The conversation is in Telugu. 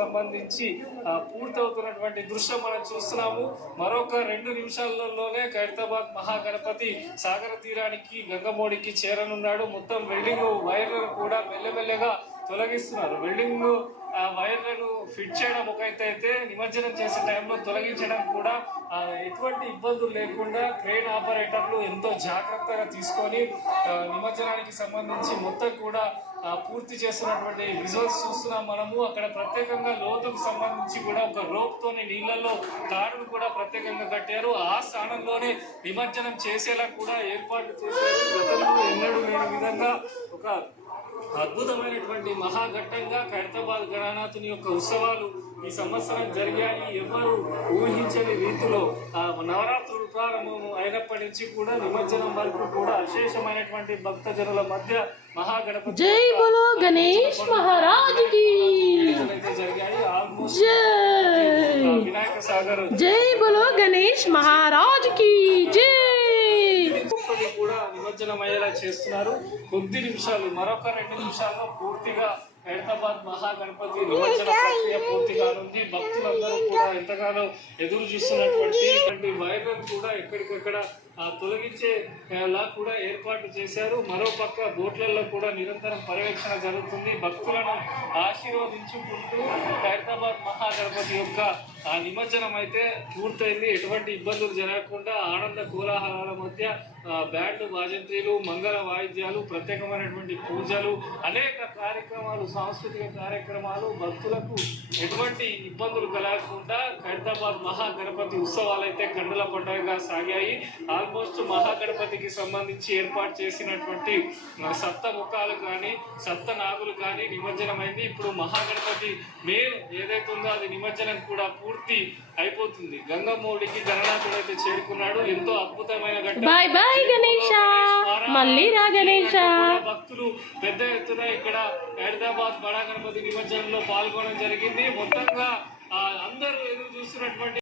సంబంధించి పూర్తవుతున్నటువంటి దృశ్యం మనం చూస్తున్నాము. మరొక రెండు నిమిషాలలోనే ఖైరతాబాద్ మహాగణపతి సాగర తీరానికి గంగమోడికి చేరనున్నాడు. మొత్తం వెల్డింగ్ వైర్లను కూడా మెల్లమెల్లగా తొలగిస్తున్నారు. వెల్డింగ్ ఆ వైర్లను ఫిట్ చేయడం ఒక అయితే నిమజ్జనం చేసే టైంలో తొలగించడం కూడా ఎటువంటి ఇబ్బందులు లేకుండా క్రెయిన్ ఆపరేటర్లు ఎంతో జాగ్రత్తగా తీసుకొని నిమజ్జనానికి సంబంధించి మొత్తం కూడా పూర్తి చేస్తున్నటువంటి విజువల్స్ చూస్తున్నాం మనము. అక్కడ ప్రత్యేకంగా లోతుకు సంబంధించి కూడా ఒక రోప్తోని నీళ్ళల్లో తాడును కూడా ప్రత్యేకంగా కట్టారు. ఆ స్థానంలోనే నిమజ్జనం చేసేలా కూడా ఏర్పాటు చేశారు. లేని విధంగా ఒక అద్భుతమైనటువంటి మహాఘట్టంగా ఖైరతాబాద్ గణనాథుని యొక్క ఉత్సవాలు ఈ సంవత్సరం జరిగాయి. ఎవరు ఊహించని రీతిలో నవరాత్రులు ప్రారంభం అయినప్పటి నుంచి కూడా నిమజ్జనం వరకు కూడా అశేషమైనటువంటి భక్తజనుల మధ్య మహాగణపతి జై బోలో గణేష్ మహారాజ్కి. జై. వినాయక సాగర్ జై బోలో గణేష్ మహారాజ్కి. జై. కూడా నిమజ్జనం అయ్యేలా చేస్తున్నారు. కొద్ది నిమిషాలు మరొక రెండు నిమిషాల్లో పూర్తిగా హైదరాబాద్ మహాగణపతి నిమజ్జన ప్రక్రియ పూర్తి కానుంది. భక్తులందరూ కూడా ఎంతగానో ఎదురు చూస్తున్నటువంటి ఇటువంటి కూడా ఎక్కడికక్కడ తొలగించే లా కూడా ఏర్పాటు చేశారు. మరో పక్క బోట్లలో కూడా నిరంతరం పర్యవేక్షణ జరుగుతుంది. భక్తులను ఆశీర్వదించుకుంటూ హైదరాబాద్ మహాగణపతి యొక్క ఆ నిమజ్జనం అయితే పూర్తయింది. ఎటువంటి ఇబ్బందులు జరగకుండా ఆనంద కోలాహలాల మధ్య బ్యాండ్ వాజంత్రీలు మంగళ వాయిద్యాలు ప్రత్యేకమైనటువంటి పూజలు అనేక కార్యక్రమాలు సాంస్కృతిక కార్యక్రమాలు భక్తులకు ఎటువంటి ఇబ్బందులు కలగకుండా ఖైరతాబాద్ మహాగణపతి ఉత్సవాలు అయితే కండుల పండుగగా సాగాయి. ఆల్మోస్ట్ మహాగణపతికి సంబంధించి ఏర్పాటు చేసినటువంటి ఆ, సప్త ముఖాలు కానీ సప్త నాగులు కానీ నిమజ్జనమైంది. ఇప్పుడు మహాగణపతి మెయిన్ ఏదైతే ఉందో అది నిమజ్జనం కూడా పూర్తి అయిపోతుంది. గంగమ్మోడికి గణనాథుడు అయితే చేరుకున్నాడు. ఎంతో అద్భుతమైన బాయ్ బాయ్ గణేష. మళ్ళీ రా గణేష. భక్తులు పెద్ద ఎత్తున ఇక్కడ హైదరాబాద్ బడా గణపతి నిమజ్జనంలో పాల్గొనడం జరిగింది. మొత్తంగా అందరూ ఎదురు చూస్తున్నటువంటి